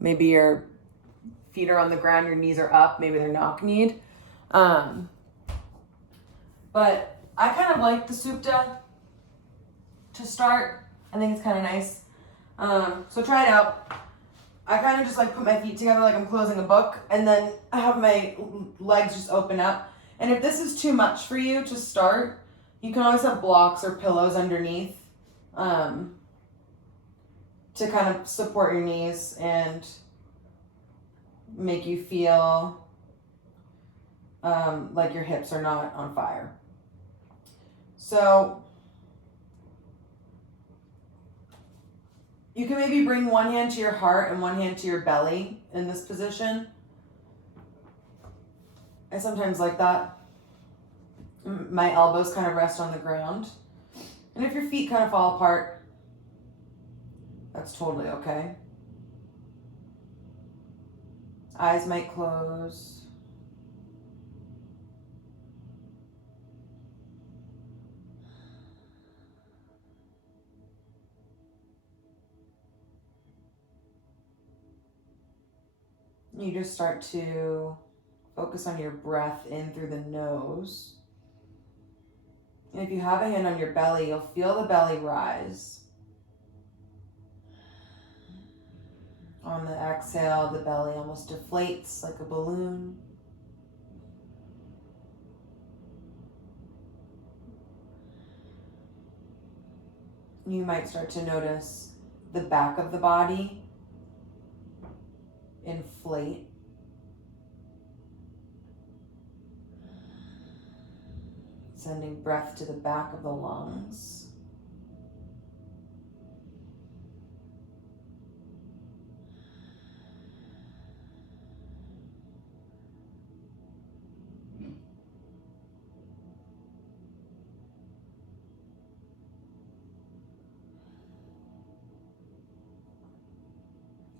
Maybe your feet are on the ground, your knees are up, maybe they're knock-kneed. But I kind of like the supta to start. I think it's kind of nice. So try it out. I kind of just like put my feet together like I'm closing a book, and then I have my legs just open up. And if this is too much for you to start, you can always have blocks or pillows underneath to kind of support your knees and make you feel like your hips are not on fire. So you can maybe bring one hand to your heart and one hand to your belly in this position. I sometimes like that. My elbows kind of rest on the ground. And if your feet kind of fall apart, that's totally okay. Eyes might close. You just start to focus on your breath in through the nose. And if you have a hand on your belly, you'll feel the belly rise. On the exhale, the belly almost deflates like a balloon. You might start to notice the back of the body inflate. Sending breath to the back of the lungs.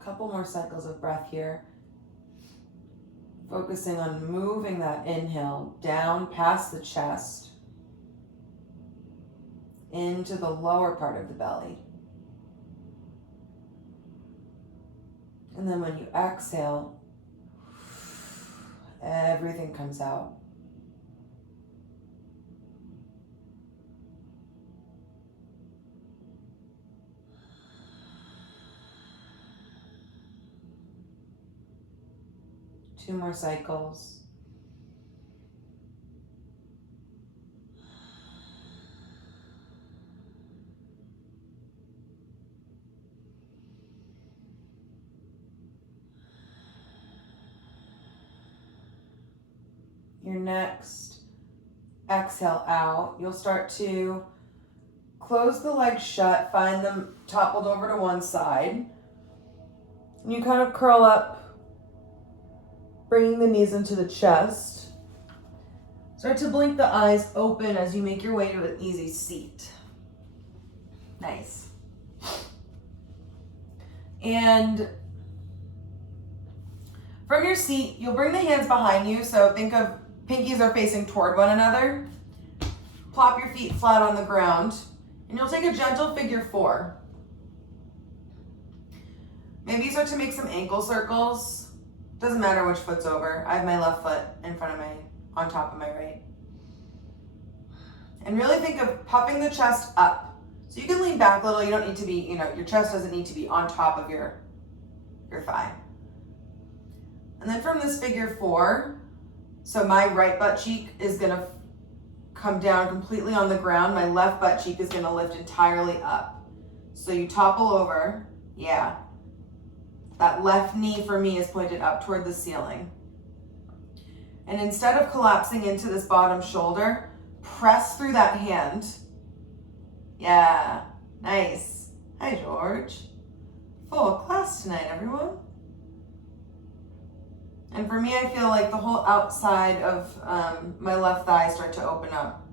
Couple more cycles of breath here. Focusing on moving that inhale down past the chest into the lower part of the belly. And then when you exhale, everything comes out. Two more cycles. Your next exhale out, you'll start to close the legs shut, find them toppled over to one side. And you kind of curl up, bringing the knees into the chest. Start to blink the eyes open as you make your way to an easy seat. Nice. And from your seat, you'll bring the hands behind you. So think of pinkies are facing toward one another. Plop your feet flat on the ground. And you'll take a gentle figure four. Maybe you start to make some ankle circles. Doesn't matter which foot's over. I have my left foot on top of my right. And really think of puffing the chest up. So you can lean back a little. You don't need to be, your chest doesn't need to be on top of your thigh. And then from this figure four, so my right butt cheek is gonna come down completely on the ground. My left butt cheek is gonna lift entirely up. So you topple over, yeah. That left knee for me is pointed up toward the ceiling. And instead of collapsing into this bottom shoulder, press through that hand. Yeah, nice. Hi, George. Full class tonight, everyone. And for me, I feel like the whole outside of my left thigh start to open up.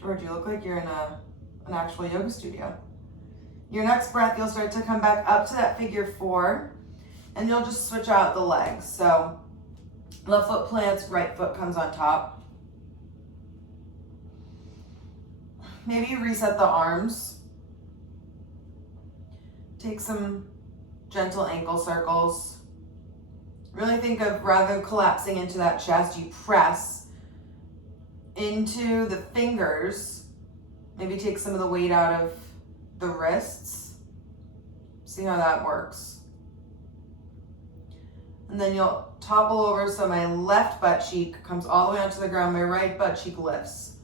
George, you look like you're in an actual yoga studio. Your next breath, you'll start to come back up to that figure four, and you'll just switch out the legs. So left foot plants, right foot comes on top. Maybe you reset the arms. take some gentle ankle circles. Really think of, rather than collapsing into that chest, you press into the fingers. Maybe take some of the weight out of the wrists. See how that works. And then you'll topple over so my left butt cheek comes all the way onto the ground, my right butt cheek lifts.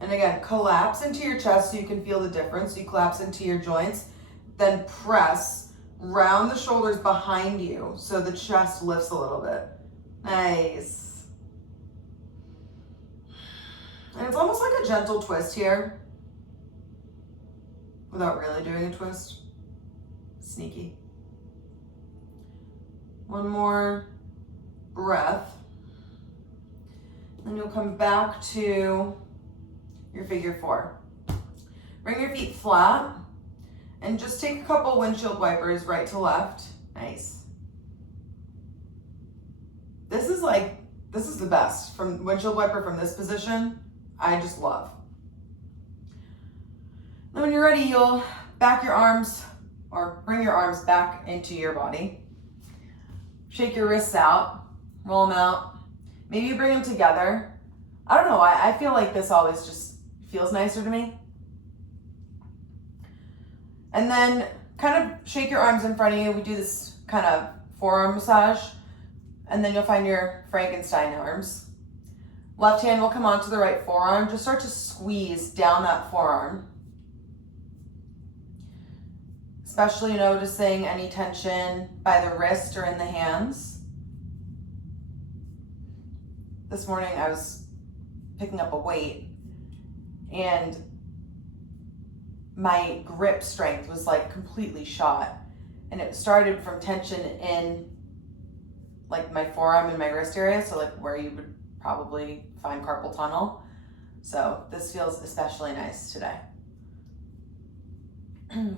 And again, collapse into your chest so you can feel the difference. You collapse into your joints, then press, round the shoulders behind you so the chest lifts a little bit. Nice. And it's almost like a gentle twist here without really doing a twist. Sneaky. One more breath. Then you'll come back to your figure four. Bring your feet flat and just take a couple windshield wipers right to left. Nice. This is the best. From windshield wiper from this position, I just love. Then when you're ready, you'll back your arms or bring your arms back into your body. Shake your wrists out, roll them out. Maybe you bring them together. I don't know why, I feel like this always just feels nicer to me. And then kind of shake your arms in front of you. We do this kind of forearm massage. And then you'll find your Frankenstein arms. Left hand will come onto the right forearm. Just start to squeeze down that forearm. Especially noticing any tension by the wrist or in the hands. This morning I was picking up a weight and my grip strength was like completely shot. And it started from tension in like my forearm and my wrist area. So like where you would probably find carpal tunnel. So this feels especially nice today.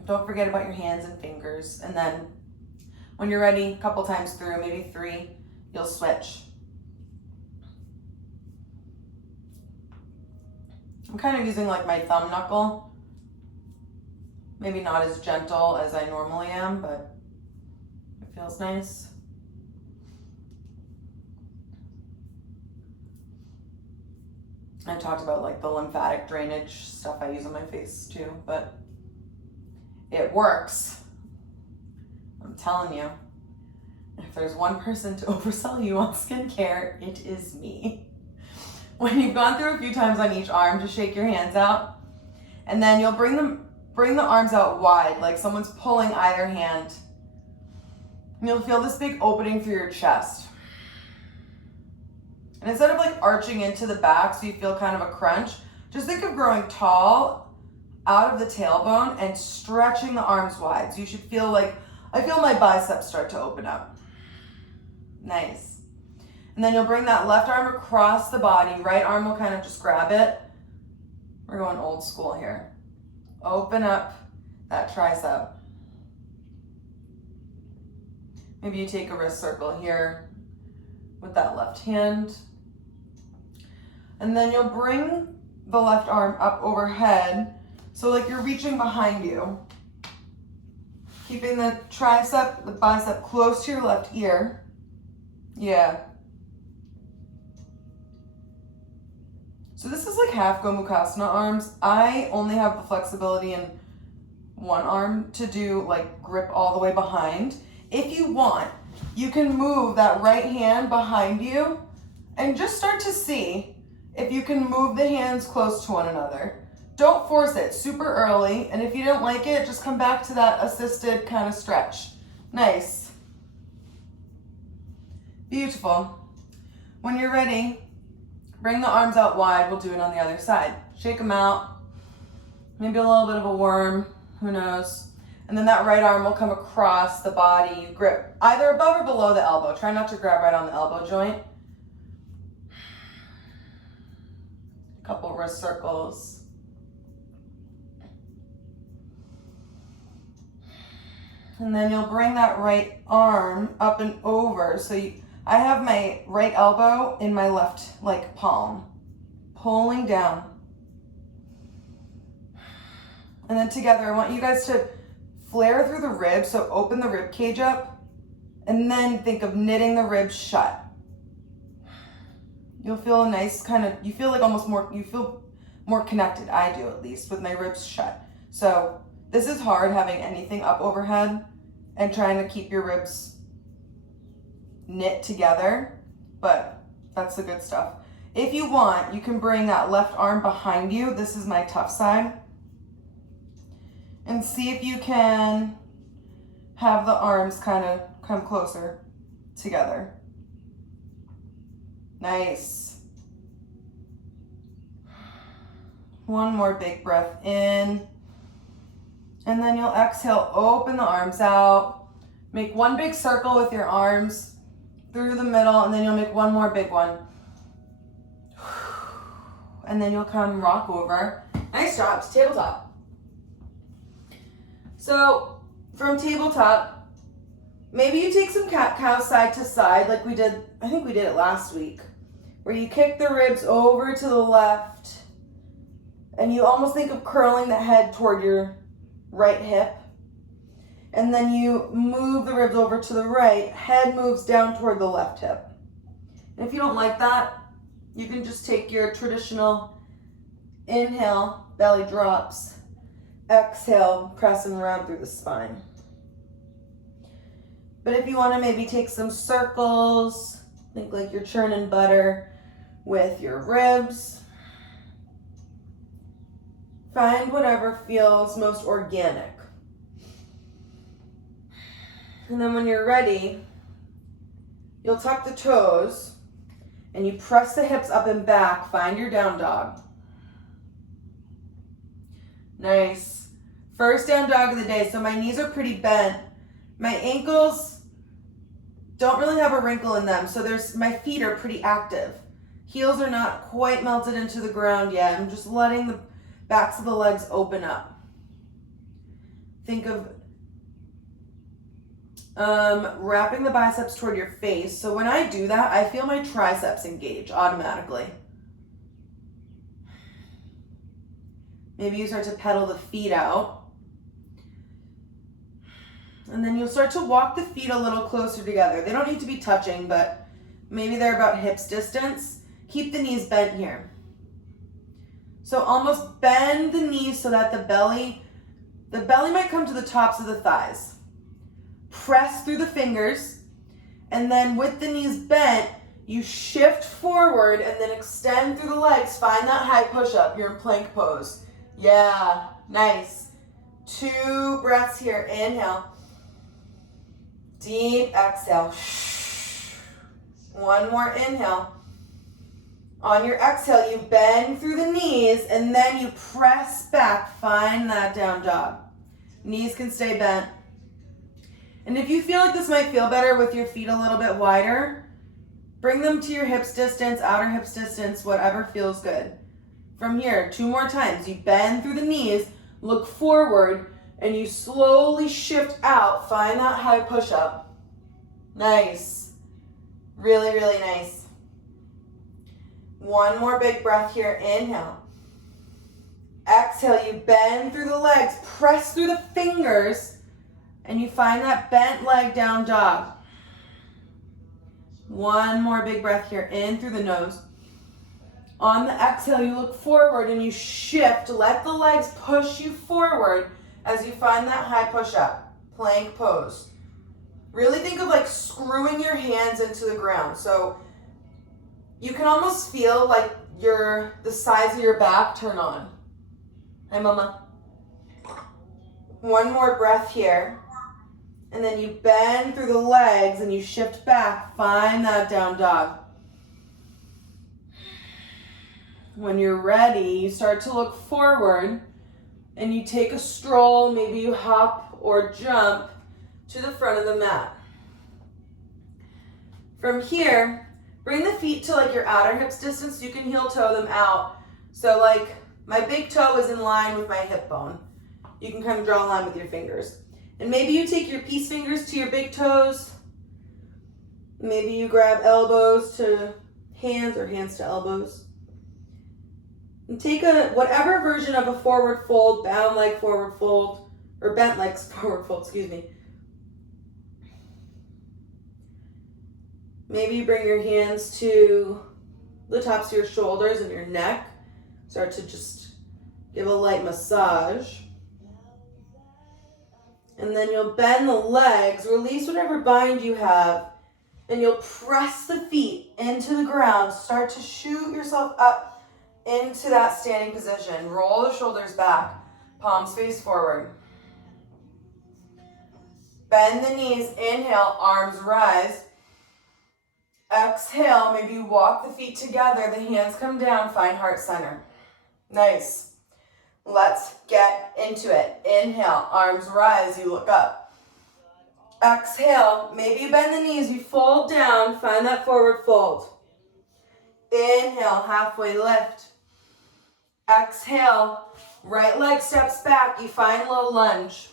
Don't forget about your hands and fingers. And then when you're ready, a couple times through, maybe 3, you'll switch. I'm kind of using like my thumb knuckle. Maybe not as gentle as I normally am, but it feels nice. I talked about like the lymphatic drainage stuff I use on my face too, but it works. I'm telling you. If there's one person to oversell you on skincare, it is me. When you've gone through a few times on each arm, just shake your hands out. And then you'll bring the arms out wide, like someone's pulling either hand. And you'll feel this big opening through your chest. And instead of like arching into the back so you feel kind of a crunch, just think of growing tall out of the tailbone and stretching the arms wide. So you should feel like, I feel my biceps start to open up. Nice. And then you'll bring that left arm across the body. Right arm will kind of just grab it. We're going old school here. Open up that tricep. Maybe you take a wrist circle here with that left hand. And then you'll bring the left arm up overhead. So like you're reaching behind you. Keeping the tricep, the bicep close to your left ear. Yeah. So this is like half Gomukhasana arms. I only have the flexibility in one arm to do like grip all the way behind. If you want, you can move that right hand behind you and just start to see if you can move the hands close to one another. Don't force it super early, and if you don't like it, just come back to that assisted kind of stretch. Nice. Beautiful. When you're ready, bring the arms out wide. We'll do it on the other side. Shake them out. Maybe a little bit of a worm, who knows. And then that right arm will come across the body. You grip either above or below the elbow. Try not to grab right on the elbow joint. A couple wrist circles. And then you'll bring that right arm up and over. So I have my right elbow in my left like palm, pulling down. And then together, I want you guys to flare through the ribs, so open the rib cage up, and then think of knitting the ribs shut. You'll feel a nice kind of, you feel like almost more, you feel more connected, I do at least, with my ribs shut. So this is hard, having anything up overhead and trying to keep your ribs knit together, but that's the good stuff. If you want, you can bring that left arm behind you. This is my tough side. And see if you can have the arms kind of come closer together. Nice. One more big breath in. And then you'll exhale, open the arms out. Make one big circle with your arms through the middle, and then you'll make one more big one. And then you'll come rock over. Nice job, to tabletop. So from tabletop, maybe you take some cat-cow side to side like we did, I think we did it last week, where you kick the ribs over to the left and you almost think of curling the head toward your right hip. And then you move the ribs over to the right, head moves down toward the left hip. And if you don't like that, you can just take your traditional inhale, belly drops, exhale, press and rub through the spine. But if you want to maybe take some circles, think like you're churning butter with your ribs. Find whatever feels most organic. And then when you're ready, you'll tuck the toes and you press the hips up and back. Find your down dog. Nice. First down dog of the day. So my knees are pretty bent. My ankles don't really have a wrinkle in them. So my feet are pretty active. Heels are not quite melted into the ground yet. I'm just letting the backs of the legs open up. Think of wrapping the biceps toward your face. So when I do that, I feel my triceps engage automatically. Maybe you start to pedal the feet out. And then you'll start to walk the feet a little closer together. They don't need to be touching, but maybe they're about hips distance. Keep the knees bent here. So almost bend the knees so that the belly might come to the tops of the thighs. Press through the fingers, and then with the knees bent, you shift forward and then extend through the legs. Find that high push-up. You're in plank pose. Yeah, nice. 2 breaths here. Inhale. Deep exhale. 1 more inhale. On your exhale, you bend through the knees and then you press back. Find that down dog. Knees can stay bent. And if you feel like this might feel better with your feet a little bit wider, bring them to your hips distance, outer hips distance, whatever feels good. From here, 2 more times. You bend through the knees, look forward, and you slowly shift out. Find that high push-up. Nice. Really, really nice. 1 more big breath here. Inhale. Exhale, you bend through the legs, press through the fingers, and you find that bent leg down dog. 1 more big breath here, in through the nose. On the exhale, you look forward and you shift. Let the legs push you forward as you find that high push-up, plank pose. Really think of like screwing your hands into the ground. So you can almost feel like the sides of your back turn on. Hi, mama. 1 more breath here. And then you bend through the legs and you shift back. Find that down dog. When you're ready, you start to look forward and you take a stroll. Maybe you hop or jump to the front of the mat. From here, bring the feet to like your outer hips distance so you can heel toe them out. So like my big toe is in line with my hip bone. You can kind of draw a line with your fingers. And maybe you take your peace fingers to your big toes. Maybe you grab elbows to hands or hands to elbows. And take whatever version of a forward fold, bound leg forward fold or bent legs, forward fold, excuse me. Maybe you bring your hands to the tops of your shoulders and your neck. Start to just give a light massage. And then you'll bend the legs, release whatever bind you have, and you'll press the feet into the ground. Start to shoot yourself up into that standing position. Roll the shoulders back, palms face forward. Bend the knees, inhale, arms rise. Exhale, maybe you walk the feet together, the hands come down, find heart center. Nice. Let's get into it. Inhale, arms rise, you look up. Exhale, maybe you bend the knees, you fold down, find that forward fold. Inhale, halfway lift. Exhale, right leg steps back, you find low lunge.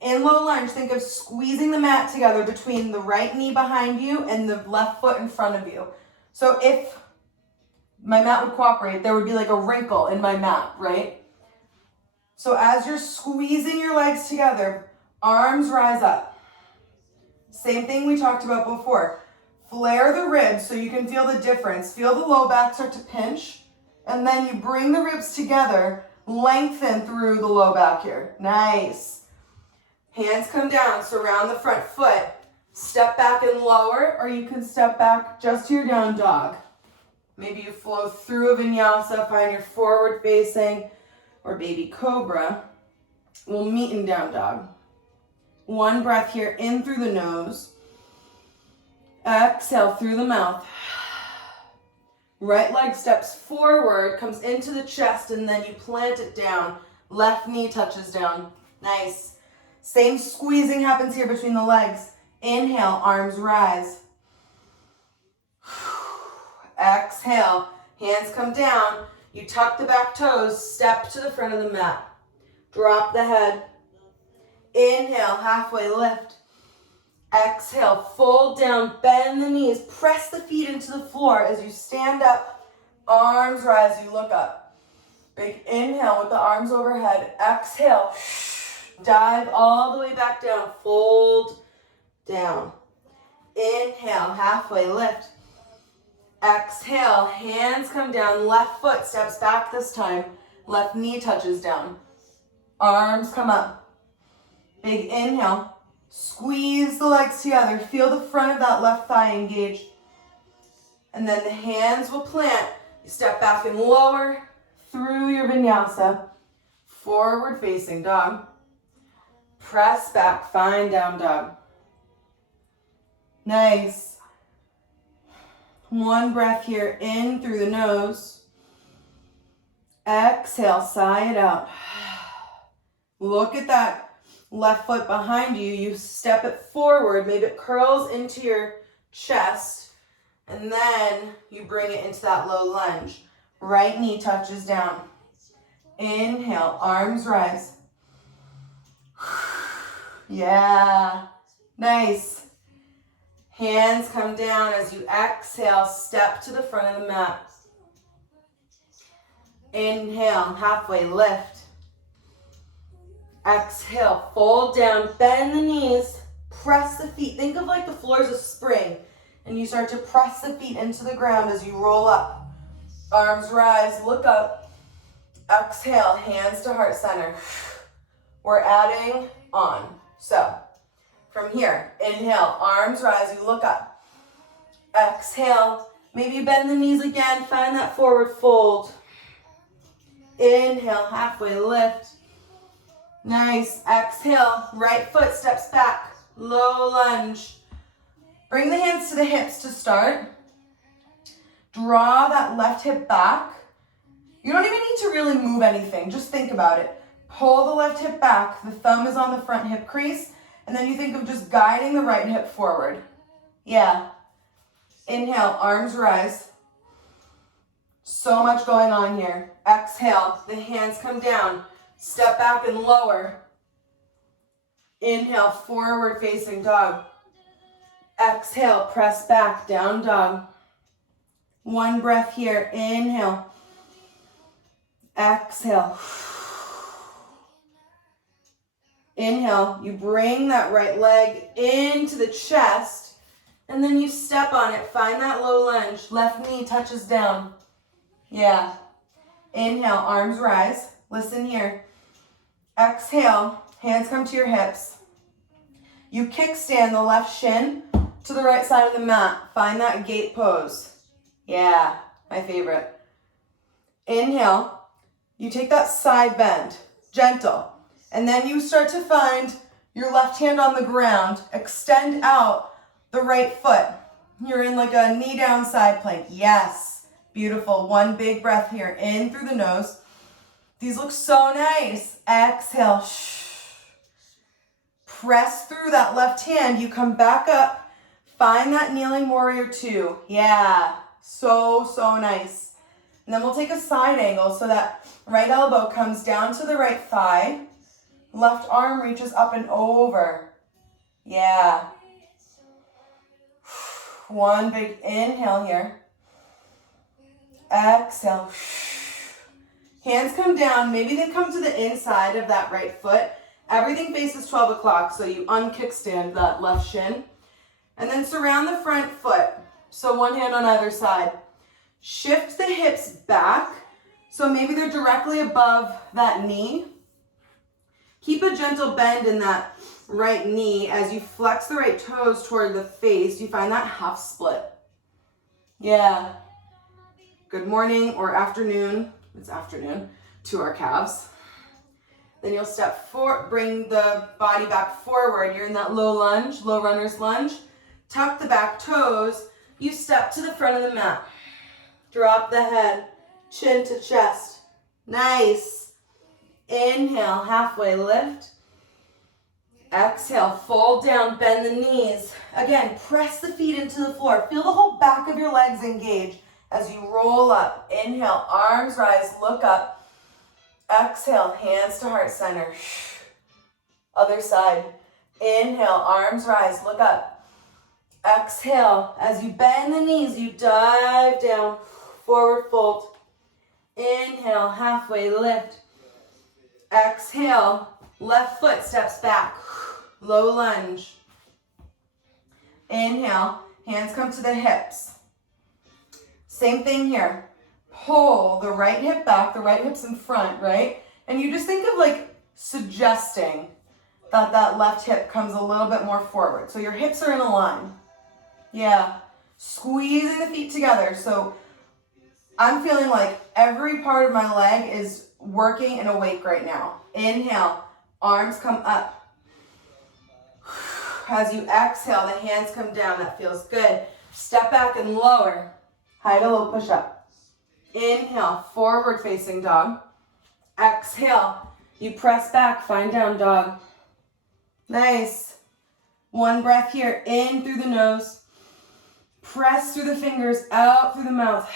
In low lunge, think of squeezing the mat together between the right knee behind you and the left foot in front of you. So if my mat would cooperate, there would be like a wrinkle in my mat, right? So as you're squeezing your legs together, arms rise up. Same thing we talked about before. Flare the ribs so you can feel the difference. Feel the low back start to pinch, and then you bring the ribs together, lengthen through the low back here. Nice. Hands come down, surround the front foot. Step back and lower, or you can step back just to your down dog. Maybe you flow through a vinyasa, find your forward facing or baby cobra. We'll meet in down dog. One breath here, in through the nose. Exhale through the mouth. Right leg steps forward, comes into the chest, and then you plant it down. Left knee touches down. Nice. Same squeezing happens here between the legs. Inhale, arms rise. Exhale, hands come down. You tuck the back toes, step to the front of the mat. Drop the head. Inhale, halfway lift. Exhale, fold down, bend the knees, press the feet into the floor as you stand up. Arms rise, you look up. Big inhale with the arms overhead. Exhale, dive all the way back down, fold down. Inhale, halfway lift. Exhale, hands come down, left foot steps back this time, left knee touches down. Arms come up. Big inhale, squeeze the legs together, feel the front of that left thigh engage. And then the hands will plant. You step back and lower through your vinyasa. Forward facing dog. Press back, find down dog. Nice. One breath here, in through the nose. Exhale, sigh it out. Look at that left foot behind you. You step it forward, maybe it curls into your chest, and then you bring it into that low lunge. Right knee touches down. Inhale, arms rise. Yeah, nice. Hands come down as you exhale, step to the front of the mat. Inhale, halfway lift. Exhale, fold down, bend the knees, press the feet. Think of like the floor is a spring, and you start to press the feet into the ground as you roll up. Arms rise, look up. Exhale, hands to heart center. We're adding on. So, from here, inhale, arms rise, you look up. Exhale, maybe you bend the knees again, find that forward fold. Inhale, halfway lift. Nice, exhale, right foot steps back, low lunge. Bring the hands to the hips to start. Draw that left hip back. You don't even need to really move anything, just think about it. Pull the left hip back, the thumb is on the front hip crease, and then you think of just guiding the right hip forward. Yeah. Inhale, arms rise. So much going on here. Exhale, the hands come down. Step back and lower. Inhale, forward facing dog. Exhale, press back, down dog. One breath here, inhale. Exhale. Inhale, you bring that right leg into the chest, and then you step on it. Find that low lunge. Left knee touches down. Yeah. Inhale, arms rise. Listen here. Exhale, hands come to your hips. You kickstand the left shin to the right side of the mat. Find that gate pose. Yeah, my favorite. Inhale, you take that side bend, gentle. And then you start to find your left hand on the ground. Extend out the right foot. You're in like a knee down side plank. Yes, beautiful. One big breath here, in through the nose. These look so nice. Exhale. Press through that left hand. You come back up. Find that kneeling warrior two. Yeah, so nice. And then we'll take a side angle so that right elbow comes down to the right thigh. Left arm reaches up and over. Yeah. One big inhale here. Exhale. Hands come down. Maybe they come to the inside of that right foot. Everything faces 12 o'clock, so you unkickstand that left shin. And then surround the front foot. So one hand on either side. Shift the hips back. So maybe they're directly above that knee. Keep a gentle bend in that right knee as you flex the right toes toward the face. You find that half split. Yeah. Good morning or afternoon. It's afternoon to our calves. Then you'll step forward, bring the body back forward. You're in that low lunge, low runner's lunge. Tuck the back toes. You step to the front of the mat. Drop the head, chin to chest. Nice. Inhale, halfway lift. Exhale, fold down, bend the knees. Again, press the feet into the floor. Feel the whole back of your legs engage as you roll up. Inhale, arms rise, look up. Exhale, hands to heart center. Other side. Inhale, arms rise, look up. Exhale, as you bend the knees, you dive down, forward fold. Inhale, halfway lift. Exhale, left foot steps back, low lunge. Inhale, hands come to the hips. Same thing here. Pull the right hip back, the right hip's in front, right? And you just think of like suggesting that that left hip comes a little bit more forward. So your hips are in a line. Yeah, squeezing the feet together. So I'm feeling like every part of my leg is working and awake right now. Inhale, arms come up. As you exhale, the hands come down. That feels good. Step back and lower. High to low push up. Inhale, forward facing dog. Exhale, you press back, find down dog. Nice. One breath here, in through the nose. Press through the fingers, out through the mouth.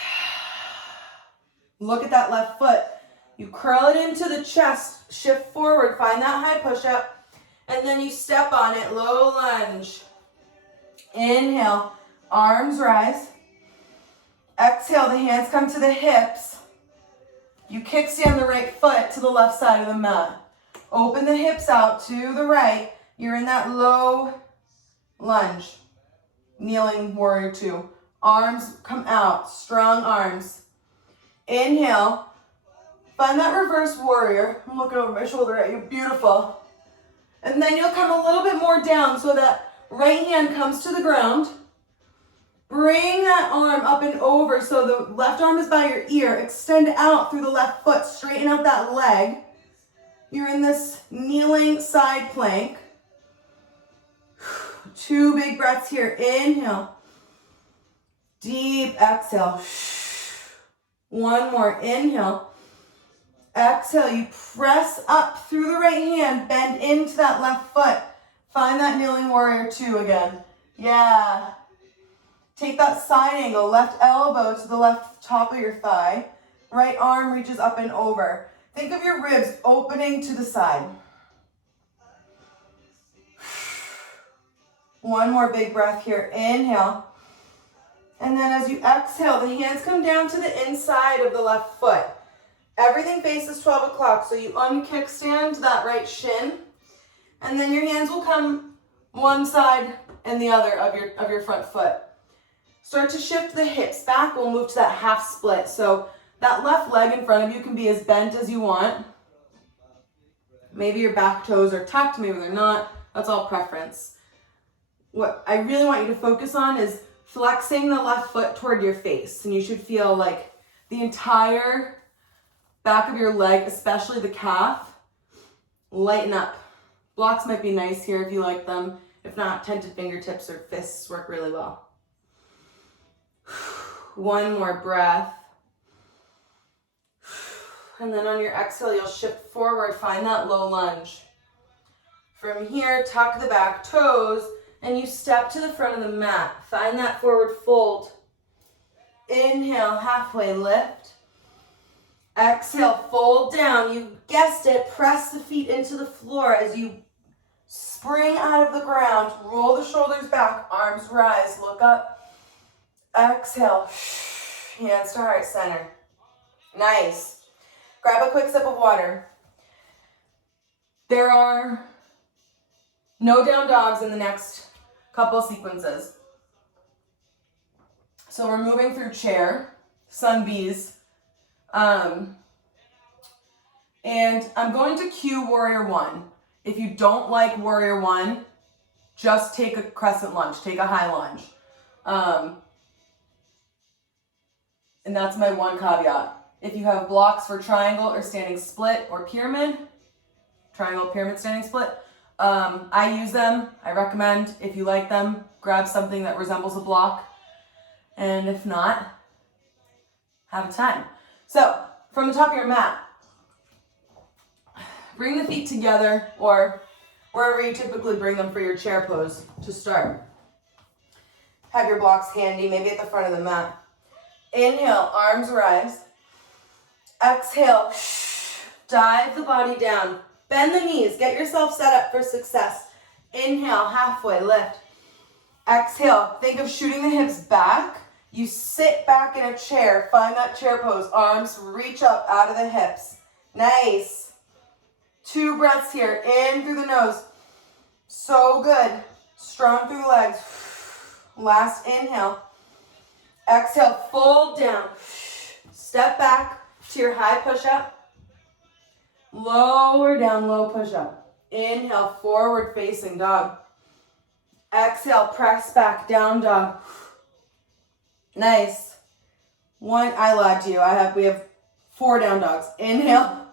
Look at that left foot. You curl it into the chest, shift forward, find that high push-up, and then you step on it, low lunge. Inhale, arms rise. Exhale, the hands come to the hips. You kickstand the right foot to the left side of the mat. Open the hips out to the right. You're in that low lunge. Kneeling warrior two. Arms come out, strong arms. Inhale. Find that reverse warrior. I'm looking over my shoulder at you. Beautiful. And then you'll come a little bit more down so that right hand comes to the ground. Bring that arm up and over so the left arm is by your ear. Extend out through the left foot. Straighten out that leg. You're in this kneeling side plank. 2 big breaths here. Inhale. Deep exhale. 1 more. Inhale. Exhale, you press up through the right hand, bend into that left foot. Find that kneeling warrior two again. Yeah. Take that side angle, left elbow to the left top of your thigh. Right arm reaches up and over. Think of your ribs opening to the side. 1 more big breath here. Inhale. And then as you exhale, the hands come down to the inside of the left foot. Everything faces 12 o'clock, so you unkickstand that right shin. And then your hands will come one side and the other of your front foot. Start to shift the hips back. We'll move to that half split. So that left leg in front of you can be as bent as you want. Maybe your back toes are tucked, maybe they're not. That's all preference. What I really want you to focus on is flexing the left foot toward your face. And you should feel like the entire back of your leg, especially the calf, lighten up. Blocks might be nice here if you like them. If not, tented fingertips or fists work really well. One more breath. And then on your exhale, you'll shift forward, find that low lunge. From here, tuck the back toes, and you step to the front of the mat. Find that forward fold. Inhale, halfway lift. Exhale, fold down. You guessed it, press the feet into the floor as you spring out of the ground. Roll the shoulders back, arms rise, look up. Exhale, hands to heart center. Nice. Grab a quick sip of water. There are no down dogs in the next couple sequences. So we're moving through chair, sun bees, and I'm going to cue warrior one. If you don't like warrior one, just take a crescent lunge, take a high lunge. And that's my one caveat. If you have blocks for triangle or standing split or pyramid, triangle, pyramid, standing split, I use them. I recommend, if you like them, grab something that resembles a block. And if not, have a time. So, from the top of your mat, bring the feet together or wherever you typically bring them for your chair pose to start. Have your blocks handy, maybe at the front of the mat. Inhale, arms rise. Exhale, dive the body down. Bend the knees, get yourself set up for success. Inhale, halfway lift. Exhale, think of shooting the hips back. You sit back in a chair, find that chair pose. Arms reach up out of the hips. Nice. 2 breaths here, in through the nose. So good. Strong through the legs. Last inhale. Exhale, fold down. Step back to your high push-up. Lower down, low push-up. Inhale, forward facing dog. Exhale, press back, down dog. Nice. I lied to you. We have 4 down dogs. Inhale.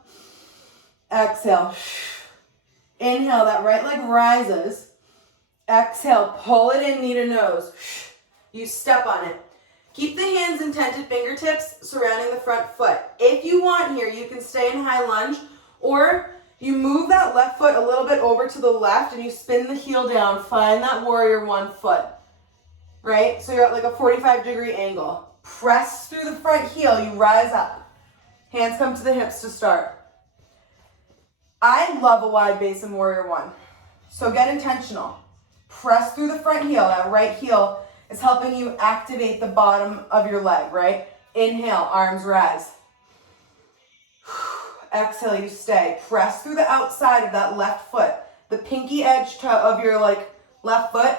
Exhale. Inhale, that right leg rises. Exhale, pull it in, knee to nose. You step on it. Keep the hands in tented fingertips surrounding the front foot. If you want here, you can stay in high lunge, or you move that left foot a little bit over to the left and you spin the heel down. Find that warrior one foot, right? So you're at like a 45-degree angle. Press through the front heel, you rise up. Hands come to the hips to start. I love a wide base in warrior one. So get intentional. Press through the front heel, that right heel is helping you activate the bottom of your leg, right? Inhale, arms rise. Exhale, you stay. Press through the outside of that left foot. The pinky edge of your left foot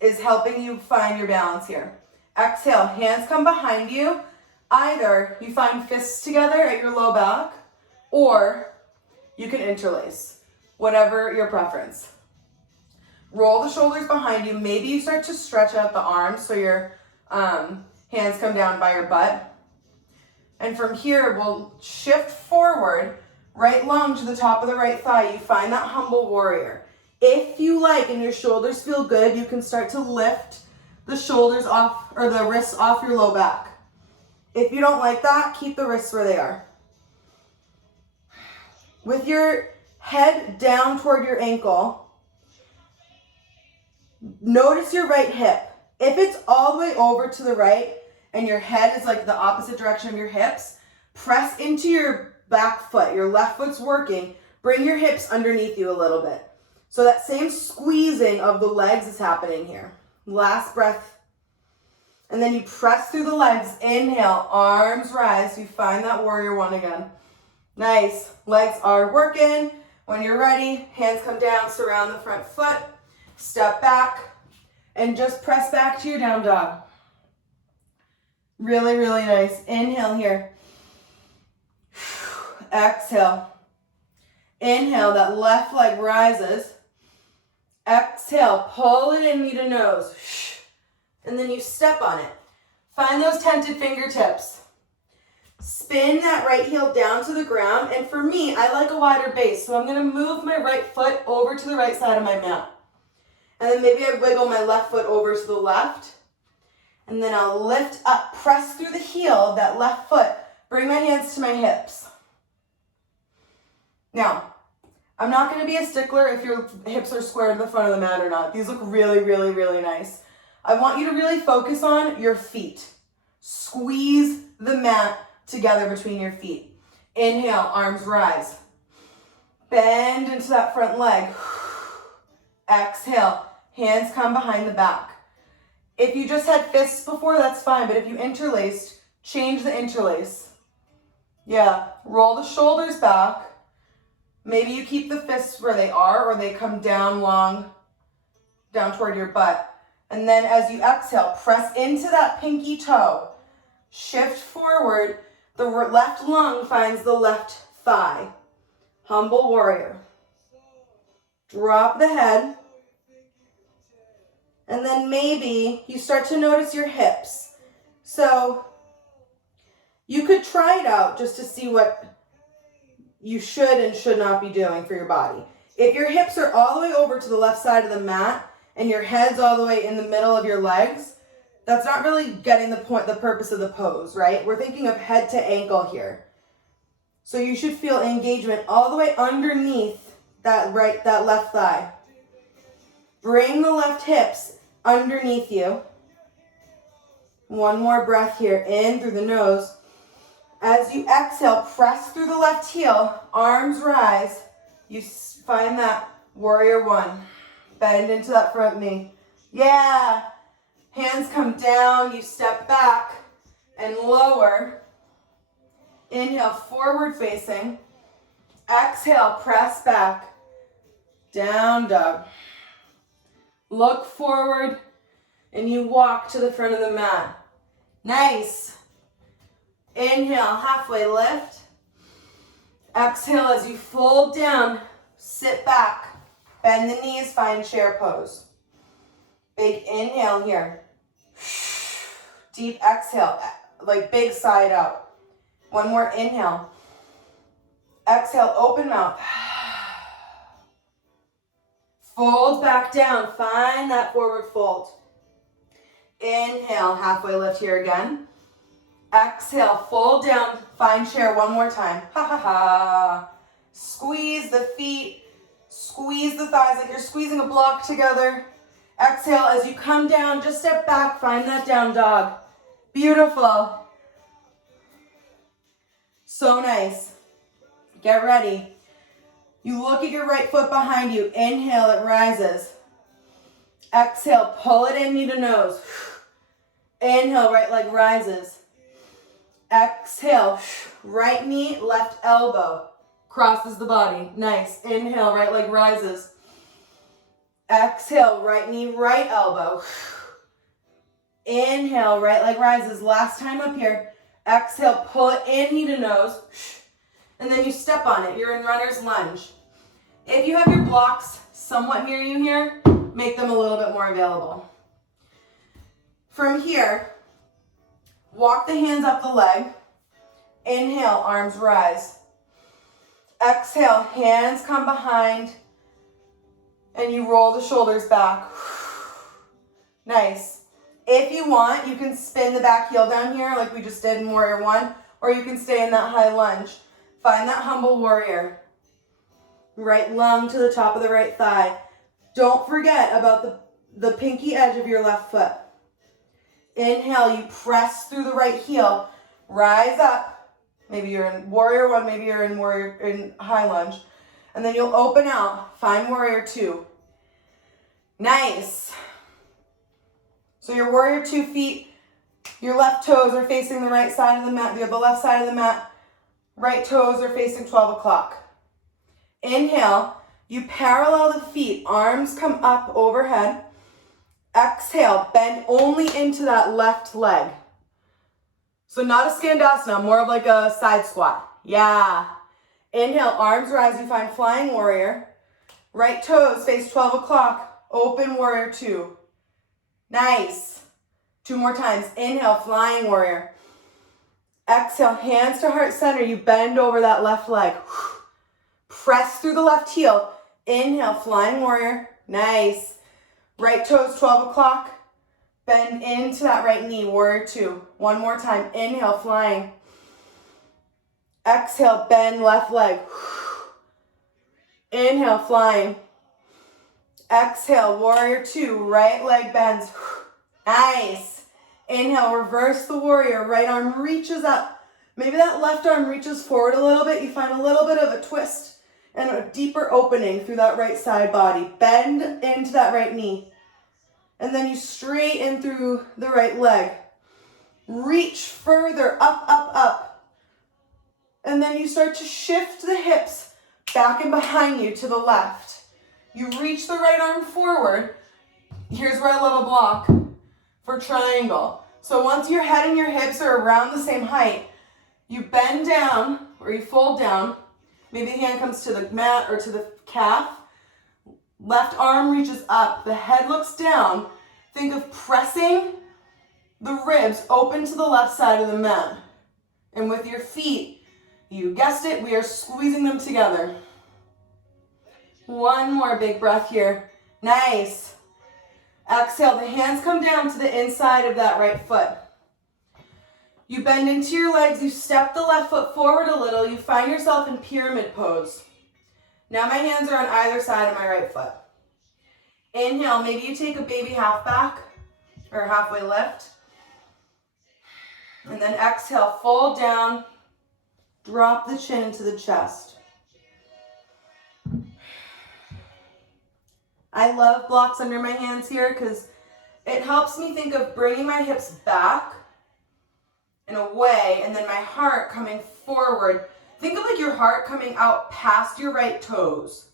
is helping you find your balance here. Exhale, hands come behind you. Either you find fists together at your low back, or you can interlace, whatever your preference. Roll the shoulders behind you. Maybe you start to stretch out the arms so your hands come down by your butt. And from here, we'll shift forward, right lung to the top of the right thigh. You find that humble warrior. If you like and your shoulders feel good, you can start to lift the shoulders off, or the wrists off your low back. If you don't like that, keep the wrists where they are. With your head down toward your ankle, notice your right hip. If it's all the way over to the right and your head is like the opposite direction of your hips, press into your back foot. Your left foot's working. Bring your hips underneath you a little bit. So that same squeezing of the legs is happening here. Last breath. And then you press through the legs. Inhale, arms rise. You find that warrior one again. Nice. Legs are working. When you're ready, hands come down, surround the front foot, step back, and just press back to your down dog. Really, really nice. Inhale here. Exhale. Inhale, that left leg rises. Exhale, pull it in, knee to nose. And then you step on it. Find those tented fingertips. Spin that right heel down to the ground. And for me, I like a wider base. So I'm going to move my right foot over to the right side of my mat. And then maybe I wiggle my left foot over to the left. And then I'll lift up, press through the heel of that left foot. Bring my hands to my hips. Now, I'm not going to be a stickler if your hips are square to the front of the mat or not. These look really, really, really nice. I want you to really focus on your feet. Squeeze the mat together between your feet. Inhale, arms rise. Bend into that front leg. Exhale, hands come behind the back. If you just had fists before, that's fine, but if you interlaced, change the interlace. Yeah, roll the shoulders back. Maybe you keep the fists where they are, or they come down long, down toward your butt. And then as you exhale, press into that pinky toe. Shift forward. The left lung finds the left thigh. Humble warrior. Drop the head. And then maybe you start to notice your hips. So you could try it out just to see what you should and should not be doing for your body. If your hips are all the way over to the left side of the mat and your head's all the way in the middle of your legs, that's not really getting the purpose of the pose, right? We're thinking of head to ankle here. So you should feel engagement all the way underneath that left thigh. Bring the left hips underneath you. One more breath here, in through the nose. As you exhale, press through the left heel, arms rise. You find that warrior one. Bend into that front knee. Yeah. Hands come down, you step back and lower. Inhale, forward facing. Exhale, press back. Down dog. Look forward and you walk to the front of the mat. Nice. Inhale, halfway lift. Exhale as you fold down, sit back. Bend the knees, find chair pose. Big inhale here. Deep exhale, like big side out. One more inhale. Exhale, open mouth. Fold back down, find that forward fold. Inhale, halfway lift here again. Exhale, fold down, find chair one more time. Ha ha ha. Squeeze the feet, squeeze the thighs like you're squeezing a block together. Exhale, as you come down, just step back, find that down dog. Beautiful. So nice. Get ready. You look at your right foot behind you. Inhale, it rises. Exhale, pull it in, knee to nose. Inhale, right leg rises. Exhale, right knee, left elbow. Crosses the body. Nice. Inhale, right leg rises. Exhale, right knee, right elbow. Inhale, right leg rises. Last time up here. Exhale, pull it in, knee to nose. And then you step on it. You're in runner's lunge. If you have your blocks somewhat near you here, make them a little bit more available. From here, walk the hands up the leg. Inhale, arms rise. Exhale, hands come behind. And you roll the shoulders back. Nice. If you want, you can spin the back heel down here like we just did in Warrior One, or you can stay in that high lunge. Find that humble warrior. Right lung to the top of the right thigh. Don't forget about the pinky edge of your left foot. Inhale, you press through the right heel. Rise up. Maybe you're in Warrior One, maybe you're in high lunge. And then you'll open out. Find Warrior Two. Nice. So your Warrior Two feet, your left toes are facing the right side of the mat. The left side of the mat. Right toes are facing 12 o'clock. Inhale, you parallel the feet, arms come up overhead. Exhale, bend only into that left leg. So not a skandasana, more of like a side squat. Yeah. Inhale, arms rise, you find flying warrior. Right toes face 12 o'clock, open warrior 2. Nice. 2 more times. Inhale, flying warrior. Exhale, hands to heart center, you bend over that left leg. Press through the left heel. Inhale, flying warrior. Nice. Right toes 12 o'clock. Bend into that right knee, warrior 2. One more time. Inhale, flying. Exhale, bend left leg. Inhale, flying. Exhale, warrior 2. Right leg bends. Nice. Inhale, reverse the warrior. Right arm reaches up. Maybe that left arm reaches forward a little bit. You find a little bit of a twist and a deeper opening through that right side body. Bend into that right knee. And then you straighten through the right leg. Reach further, up, up, up. And then you start to shift the hips back and behind you to the left. You reach the right arm forward. Here's where I love a block for triangle. So once your head and your hips are around the same height, you bend down or you fold down. Maybe the hand comes to the mat or to the calf. Left arm reaches up, the head looks down. Think of pressing the ribs open to the left side of the mat. And with your feet, you guessed it, we are squeezing them together. One more big breath here. Nice. Exhale, the hands come down to the inside of that right foot. You bend into your legs, you step the left foot forward a little, you find yourself in pyramid pose. Now my hands are on either side of my right foot. Inhale, maybe you take a baby half back or halfway lift. And then exhale, fold down, drop the chin into the chest. I love blocks under my hands here because it helps me think of bringing my hips back and away, and then my heart coming forward. Think of like your heart coming out past your right toes.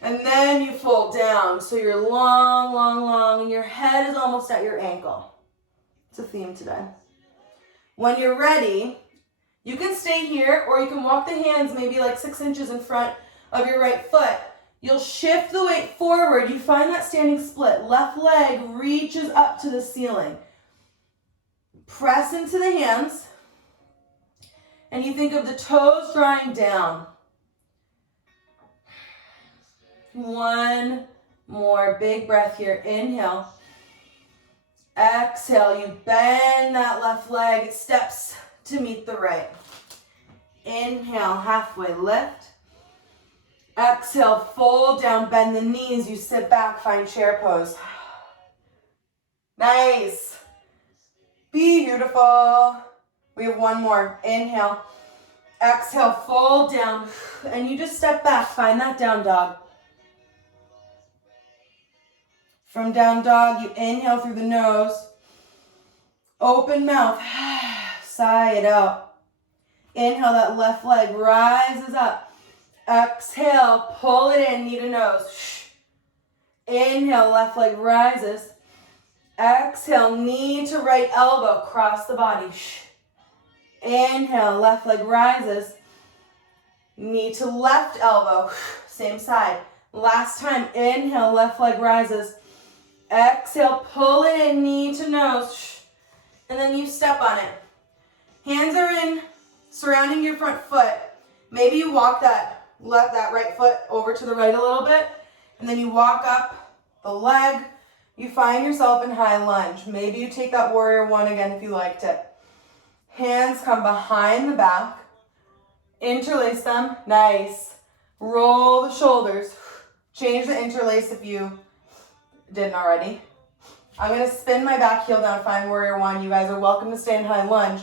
And then you fold down, so you're long, long, long, and your head is almost at your ankle. It's a theme today. When you're ready, you can stay here, or you can walk the hands maybe like 6 inches in front of your right foot. You'll shift the weight forward. You find that standing split. Left leg reaches up to the ceiling. Press into the hands, and you think of the toes drawing down. One more big breath here. Inhale. Exhale. You bend that left leg. It steps to meet the right. Inhale, halfway lift. Exhale, fold down, bend the knees. You sit back, find chair pose. Nice. Be beautiful. We have one more. Inhale. Exhale, fold down. And you just step back, find that down dog. From down dog, you inhale through the nose. Open mouth. Sigh it out. Inhale, that left leg rises up. Exhale, pull it in, knee to nose. Inhale, left leg rises. Exhale, knee to right elbow, cross the body. Inhale, left leg rises. Knee to left elbow, same side. Last time, inhale, left leg rises. Exhale, pull it in, knee to nose. And then you step on it. Hands are in, surrounding your front foot. Maybe you walk that right foot over to the right a little bit, and then you walk up the leg. You find yourself in high lunge. Maybe you take that warrior one again if you liked it. Hands come behind the back. Interlace them. Nice. Roll the shoulders. Change the interlace if you didn't already. I'm going to spin my back heel down, find warrior one. You guys are welcome to stay in high lunge.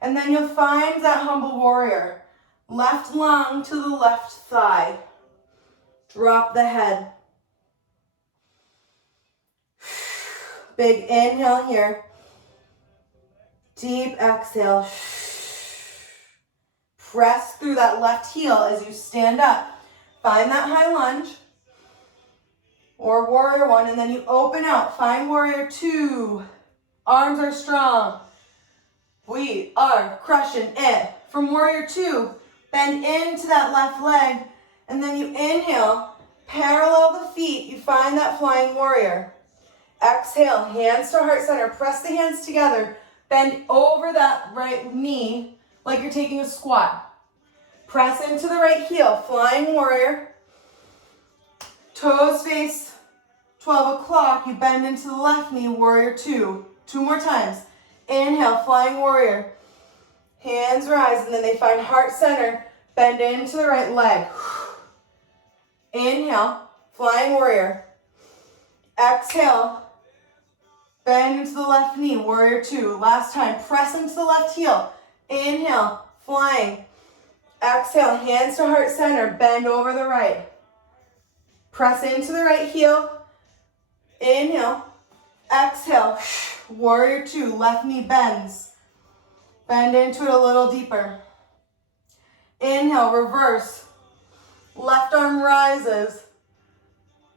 And then you'll find that humble warrior. Left lung to the left thigh. Drop the head. Big inhale here. Deep exhale. Press through that left heel as you stand up. Find that high lunge or warrior one, and then you open out. Find warrior two. Arms are strong. We are crushing it. From warrior two, bend into that left leg, and then you inhale, parallel the feet. You find that flying warrior. Exhale, hands to heart center. Press the hands together. Bend over that right knee like you're taking a squat. Press into the right heel, flying warrior. Toes face 12 o'clock. You bend into the left knee, warrior two. Two more times. Inhale, flying warrior. Hands rise, and then they find heart center. Bend into the right leg. Inhale, flying warrior. Exhale, bend into the left knee, warrior two. Last time, press into the left heel. Inhale, flying. Exhale, hands to heart center, bend over the right. Press into the right heel. Inhale, exhale, warrior two, left knee bends. Bend into it a little deeper. Inhale, reverse. Left arm rises.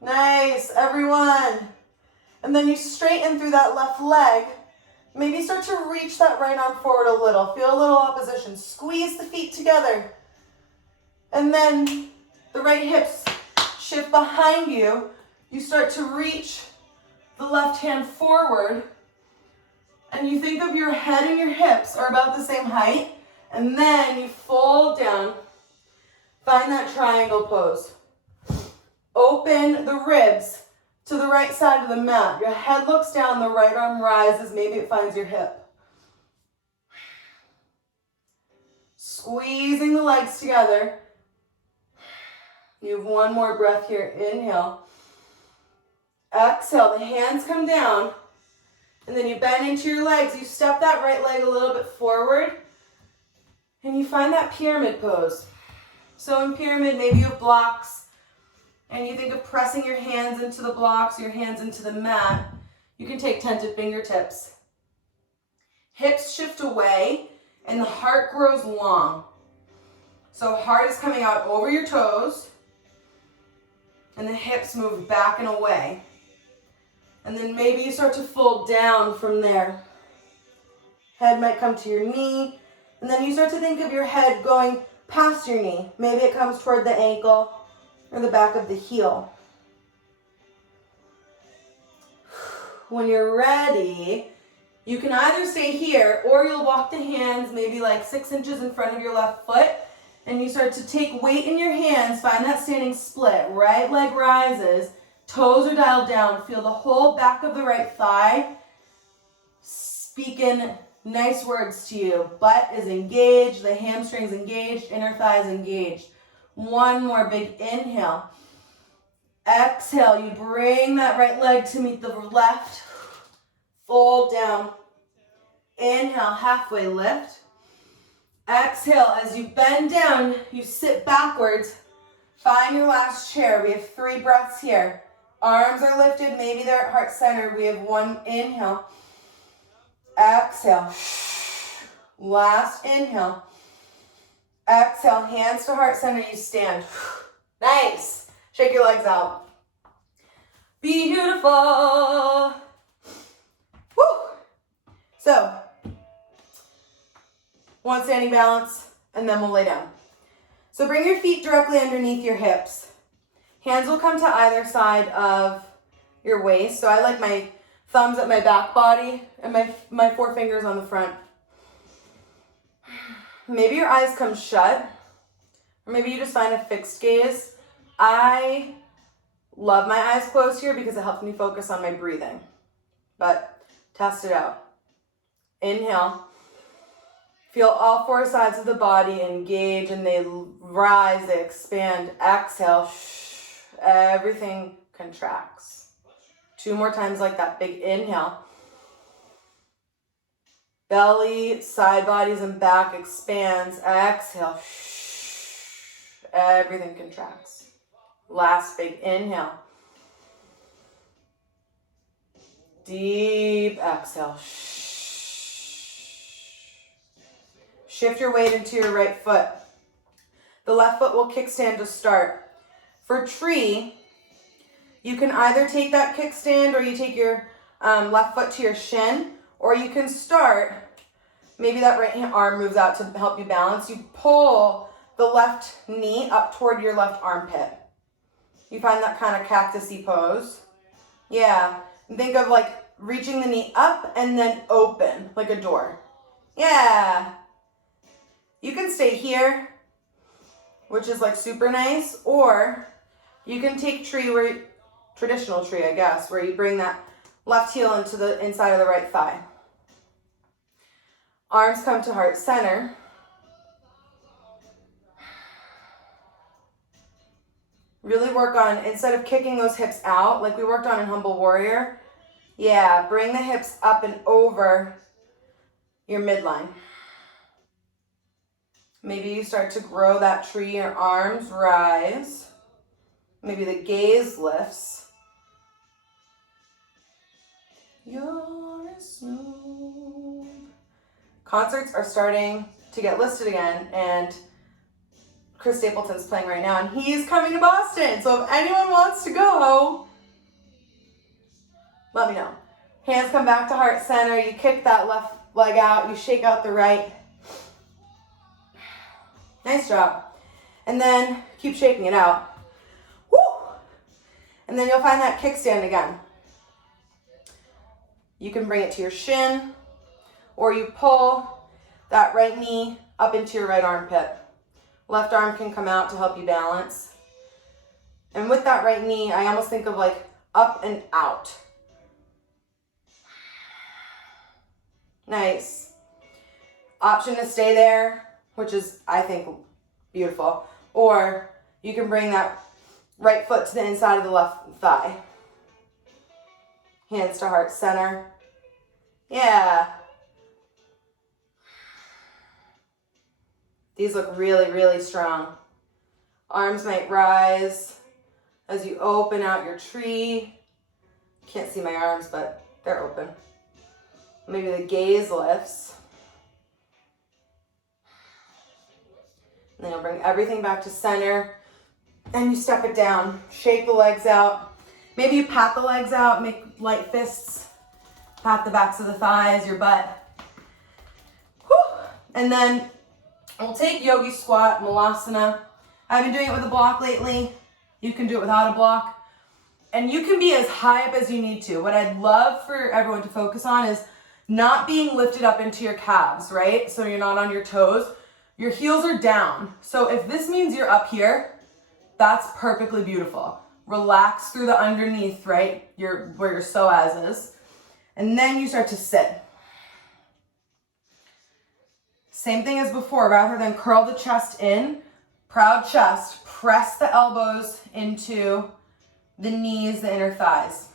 Nice, everyone. And then you straighten through that left leg. Maybe start to reach that right arm forward a little. Feel a little opposition. Squeeze the feet together. And then the right hips shift behind you. You start to reach the left hand forward. And you think of your head and your hips are about the same height. And then you fold down. Find that triangle pose. Open the ribs to the right side of the mat. Your head looks down, the right arm rises. Maybe it finds your hip. Squeezing the legs together. You have one more breath here. Inhale. Exhale. The hands come down. And then you bend into your legs. You step that right leg a little bit forward. And you find that pyramid pose. So in pyramid, maybe you have blocks. And you think of pressing your hands into the blocks, your hands into the mat. You can take tented fingertips. Hips shift away. And the heart grows long. So heart is coming out over your toes. And the hips move back and away. And then maybe you start to fold down from there. Head might come to your knee. And then you start to think of your head going past your knee. Maybe it comes toward the ankle or the back of the heel. When you're ready, you can either stay here or you'll walk the hands maybe like 6 inches in front of your left foot. And you start to take weight in your hands. Find that standing split. Right leg rises. Toes are dialed down. Feel the whole back of the right thigh speaking nice words to you. Butt is engaged. The hamstrings engaged. Inner thighs engaged. One more big inhale. Exhale. You bring that right leg to meet the left. Fold down. Inhale. Halfway lift. Exhale. As you bend down, you sit backwards. Find your last chair. We have 3 breaths here. Arms are lifted. Maybe they're at heart center. We have 1 inhale. Exhale. Last inhale. Exhale. Hands to heart center. You stand. Nice. Shake your legs out. Beautiful. Woo. So, one standing balance, and then we'll lay down. So bring your feet directly underneath your hips. Hands will come to either side of your waist. So I like my thumbs at my back body and my 4 fingers on the front. Maybe your eyes come shut, or maybe you just find a fixed gaze. I love my eyes closed here because it helps me focus on my breathing. But test it out. Inhale. Feel all 4 sides of the body engage, and they rise, they expand. Exhale. Everything contracts. 2 more times like that. Big inhale. Belly, side bodies, and back expands. Exhale. Everything contracts. Last big inhale. Deep exhale. Shift your weight into your right foot. The left foot will kickstand to start. For tree, you can either take that kickstand or you take your left foot to your shin, or you can start, maybe that right arm moves out to help you balance. You pull the left knee up toward your left armpit. You find that kind of cactus-y pose. Yeah, and think of like reaching the knee up and then open like a door. Yeah. You can stay here, which is like super nice, or you can take tree where, traditional tree, I guess, where you bring that left heel into the inside of the right thigh. Arms come to heart center. Really work on, instead of kicking those hips out like we worked on in Humble Warrior, yeah, bring the hips up and over your midline. Maybe you start to grow that tree, your arms rise. Maybe the gaze lifts. You're smooth. Concerts are starting to get listed again, and Chris Stapleton's playing right now, and he's coming to Boston. So if anyone wants to go, let me know. Hands come back to heart center. You kick that left leg out. You shake out the right. Nice job. And then keep shaking it out. Woo! And then you'll find that kickstand again. You can bring it to your shin, or you pull that right knee up into your right armpit. Left arm can come out to help you balance. And with that right knee, I almost think of like up and out. Nice. Option to stay there, which is, I think, beautiful. Or you can bring that right foot to the inside of the left thigh. Hands to heart center. Yeah. These look really, really strong. Arms might rise as you open out your tree. Can't see my arms, but they're open. Maybe the gaze lifts. And then you'll bring everything back to center and you step it down. Shake the legs out. Maybe you pat the legs out, make light fists. Pat the backs of the thighs, your butt. Whew. And then we'll take Yogi squat, Melasana. I've been doing it with a block lately. You can do it without a block. And you can be as high up as you need to. What I'd love for everyone to focus on is not being lifted up into your calves, right? So you're not on your toes. Your heels are down. So if this means you're up here, that's perfectly beautiful. Relax through the underneath, right? Where your psoas is. And then you start to sit. Same thing as before, rather than curl the chest in, proud chest, press the elbows into the knees, the inner thighs.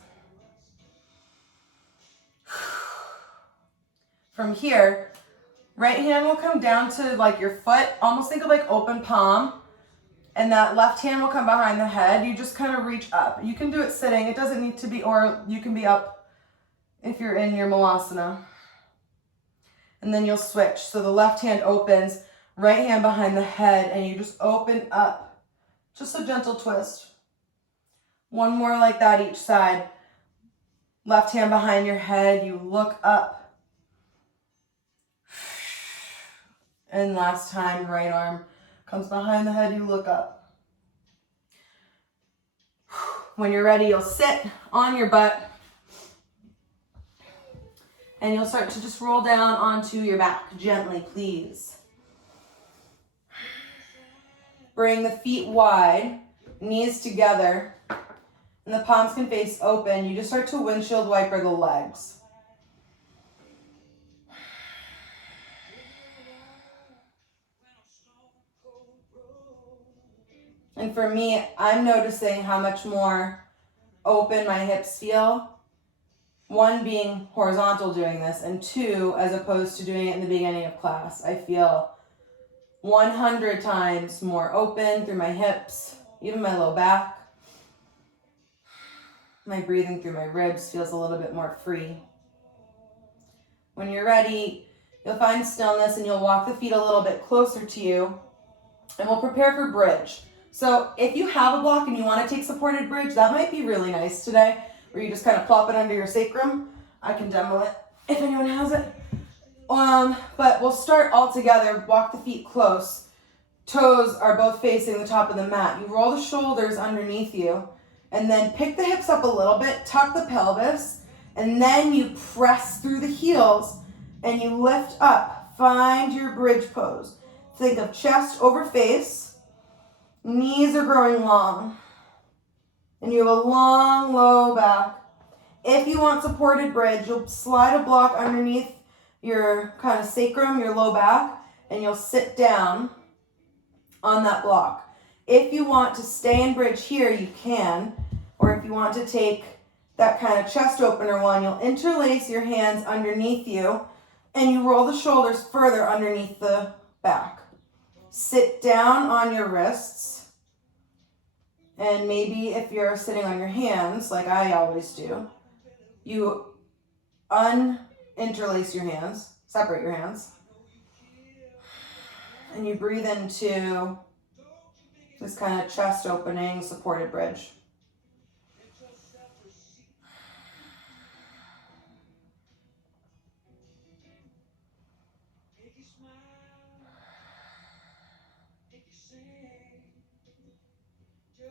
From here, right hand will come down to like your foot, almost think of like open palm, and that left hand will come behind the head. You just kind of reach up. You can do it sitting, it doesn't need to be, or you can be up if you're in your Melasana. And then you'll switch. So the left hand opens, right hand behind the head, and you just open up. Just a gentle twist. One more like that each side. Left hand behind your head, you look up. And last time, right arm comes behind the head, you look up. When you're ready, you'll sit on your butt. And you'll start to just roll down onto your back gently, please. Bring the feet wide, knees together, and the palms can face open. You just start to windshield wiper the legs. And for me, I'm noticing how much more open my hips feel. One, being horizontal doing this, and two, as opposed to doing it in the beginning of class. I feel 100 times more open through my hips, even my low back. My breathing through my ribs feels a little bit more free. When you're ready, you'll find stillness and you'll walk the feet a little bit closer to you, and we'll prepare for bridge. So if you have a block and you want to take supported bridge, that might be really nice today, where you just kind of plop it under your sacrum. I can demo it if anyone has it. But we'll start all together. Walk the feet close. Toes are both facing the top of the mat. You roll the shoulders underneath you, and then pick the hips up a little bit, tuck the pelvis, and then you press through the heels and you lift up. Find your bridge pose. Think of chest over face. Knees are growing long. And you have a long, low back. If you want supported bridge, you'll slide a block underneath your kind of sacrum, your low back, and you'll sit down on that block. If you want to stay in bridge here, you can. Or if you want to take that kind of chest opener one, you'll interlace your hands underneath you and you roll the shoulders further underneath the back. Sit down on your wrists. And maybe if you're sitting on your hands, like I always do, you interlace your hands, separate your hands, and you breathe into this kind of chest opening, supported bridge.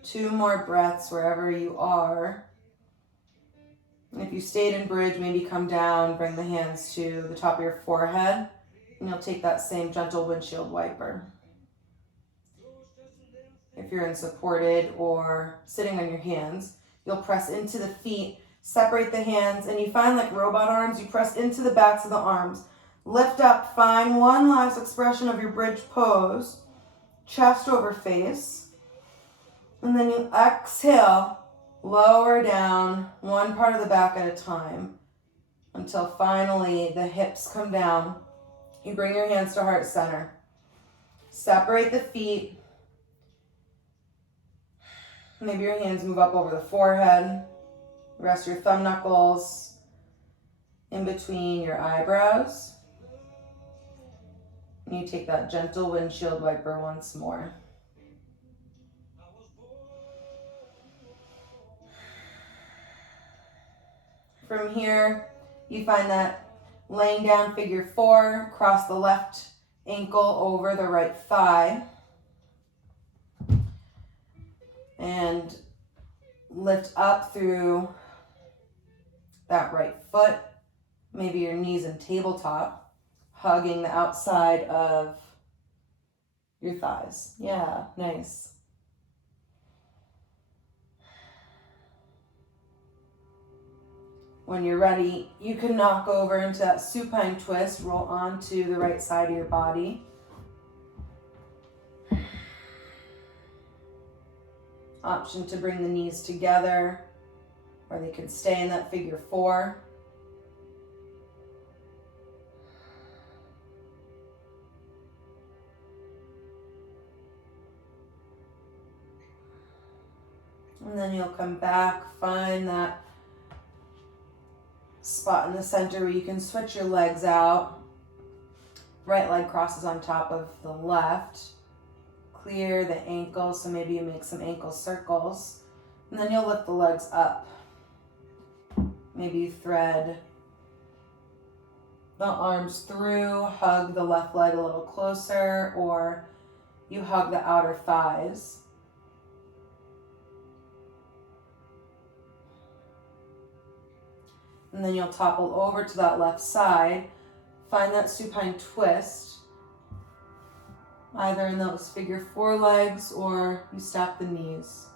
Two more breaths wherever you are. And if you stayed in bridge, maybe come down, bring the hands to the top of your forehead, and you'll take that same gentle windshield wiper. If you're in supported or sitting on your hands, you'll press into the feet, separate the hands, and you find like robot arms, you press into the backs of the arms. Lift up, find one last expression of your bridge pose, chest over face. And then you exhale, lower down one part of the back at a time until finally the hips come down. You bring your hands to heart center. Separate the feet. Maybe your hands move up over the forehead. Rest your thumb knuckles in between your eyebrows. And you take that gentle windshield wiper once more. From here, you find that laying down figure four, cross the left ankle over the right thigh. And lift up through that right foot, maybe your knees in tabletop, hugging the outside of your thighs. Yeah, nice. When you're ready, you can knock over into that supine twist, roll onto the right side of your body. Option to bring the knees together, or they could stay in that figure four. And then you'll come back, find that spot in the center where you can switch your legs out. Right leg crosses on top of the left. Clear the ankles, so maybe you make some ankle circles. And then you'll lift the legs up. Maybe you thread the arms through, hug the left leg a little closer, or you hug the outer thighs. And then you'll topple over to that left side. Find that supine twist, either in those figure four legs or you stack the knees.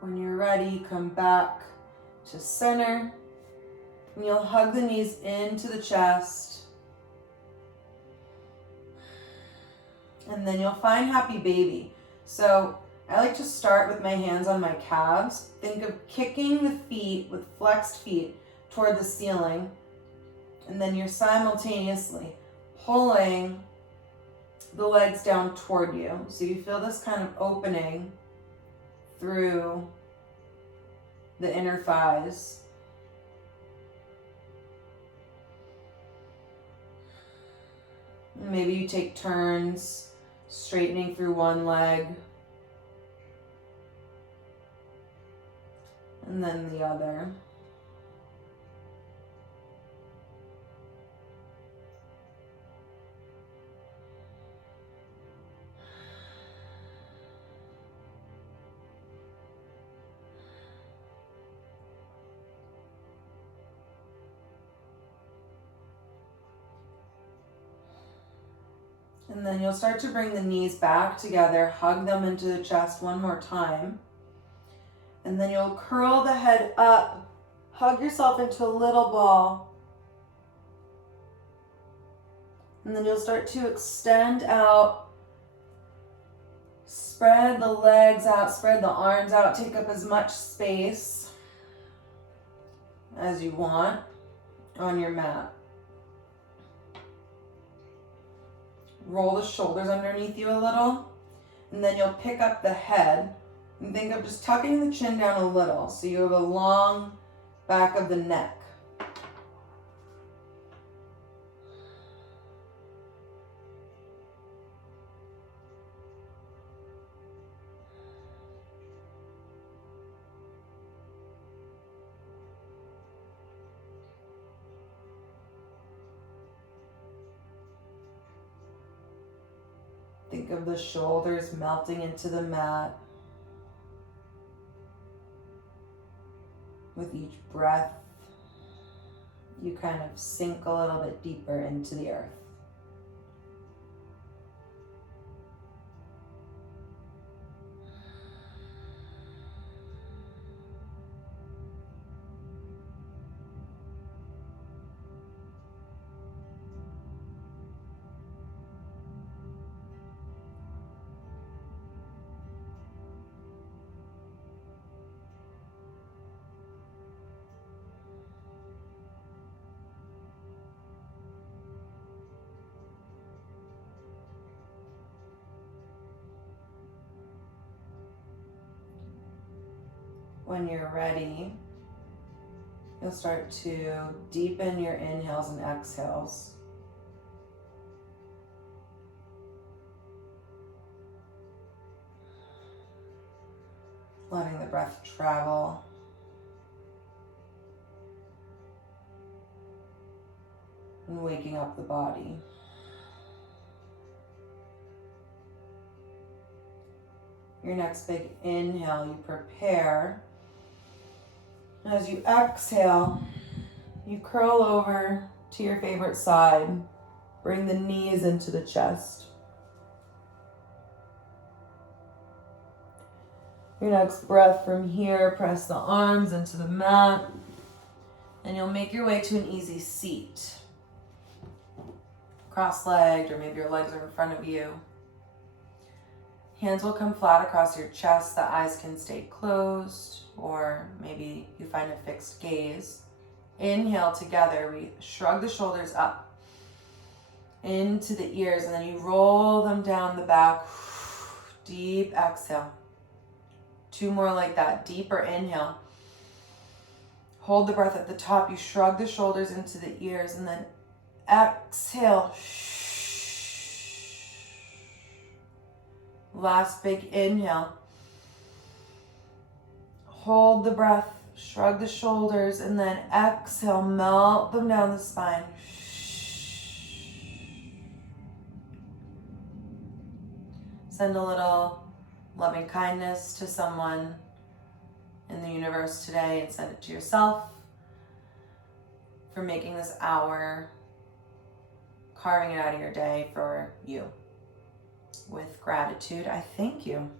When you're ready, come back to center, and you'll hug the knees into the chest. And then you'll find happy baby. So I like to start with my hands on my calves. Think of kicking the feet with flexed feet toward the ceiling. And then you're simultaneously pulling the legs down toward you. So you feel this kind of opening through the inner thighs. Maybe you take turns straightening through one leg and then the other. And then you'll start to bring the knees back together, hug them into the chest one more time. And then you'll curl the head up, hug yourself into a little ball. And then you'll start to extend out, spread the legs out, spread the arms out, take up as much space as you want on your mat. Roll the shoulders underneath you a little, and then you'll pick up the head and think of just tucking the chin down a little so you have a long back of the neck. Think of the shoulders melting into the mat. With each breath, you kind of sink a little bit deeper into the earth. When you're ready, you'll start to deepen your inhales and exhales. Letting the breath travel. And waking up the body. Your next big inhale, you prepare. As you exhale, you curl over to your favorite side. Bring the knees into the chest. Your next breath from here, press the arms into the mat. And you'll make your way to an easy seat. Cross-legged, or maybe your legs are in front of you. Hands will come flat across your chest. The eyes can stay closed, or maybe you find a fixed gaze. Inhale together. We shrug the shoulders up into the ears, and then you roll them down the back. Deep exhale. 2 more like that. Deeper inhale. Hold the breath at the top. You shrug the shoulders into the ears, and then exhale. Last big inhale. Hold the breath, shrug the shoulders, and then exhale, melt them down the spine. Send a little loving kindness to someone in the universe today, and send it to yourself for making this hour, carving it out of your day for you. With gratitude, I thank you.